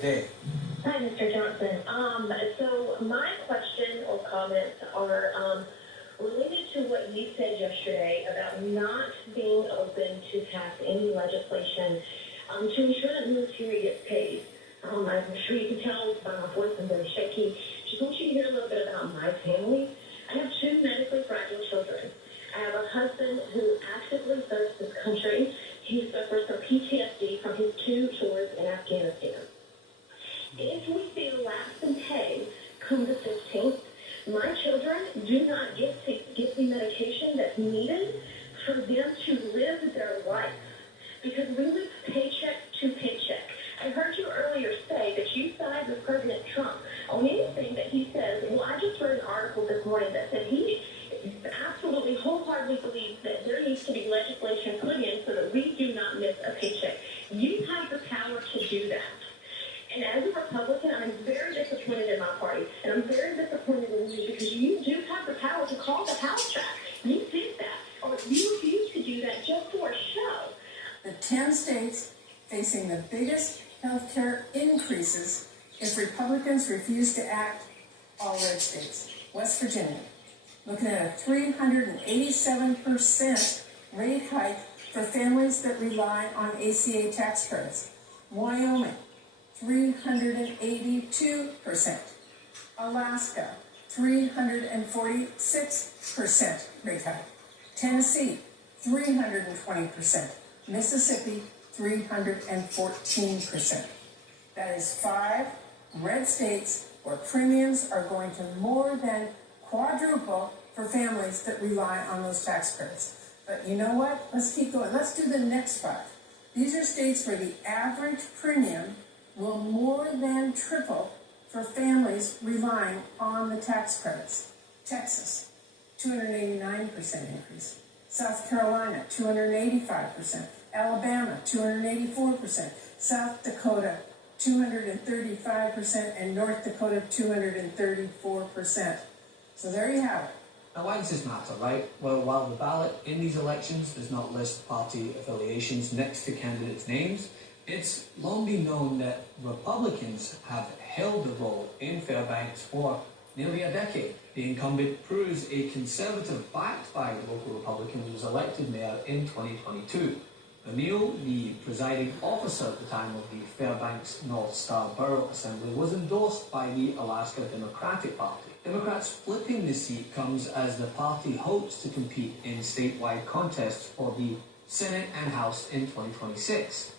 Dave. Hi, Mr. Johnson. So my question or comments are related to what you said yesterday about not being open to pass any legislation to ensure that military gets paid. I'm sure you can tell by my voice I'm very shaky. Just want you to hear a little bit about my family. I have two medically fragile children. I have a husband who actively serves this country. He suffers from PTSD from his 2 tours in Afghanistan. If we see a lapse in pay come the 15th, my children do not get the medication that's needed for them to live their life, because we live paycheck to paycheck. I heard you earlier say that you side with President Trump on anything that he says. Well, I just read an article this morning that said he absolutely wholeheartedly believes that there needs to be legislation put in so that we do not miss a paycheck. You have the power to do that. And as a Republican, I'm very disappointed in my party. And I'm very disappointed in you because you do have the power to call the House back. You did that. Or you refused to do that just for a show. The 10 states facing the biggest health care increases if Republicans refuse to act, all red states. West Virginia, looking at a 387% rate hike for families that rely on ACA tax credits. Wyoming, 382%. Alaska, 346% rate hike. Tennessee, 320%. Mississippi, 314%. That is 5 red states where premiums are going to more than quadruple for families that rely on those tax credits. But you know what? Let's keep going. Let's do the next 5. These are states where the average premium will more than triple for families relying on the tax credits. Texas, 289% increase. South Carolina, 285%. Alabama, 284%. South Dakota, 235%. And North Dakota, 234%. So there you have it. Now, why does this matter, right? Well, while the ballot in these elections does not list party affiliations next to candidates' names, it's long been known that Republicans have held the role in Fairbanks for nearly a decade. The incumbent Cruz, a conservative backed by local Republicans, was elected mayor in 2022. O'Neill, the presiding officer at the time of the Fairbanks North Star Borough Assembly, was endorsed by the Alaska Democratic Party. Democrats flipping the seat comes as the party hopes to compete in statewide contests for the Senate and House in 2026.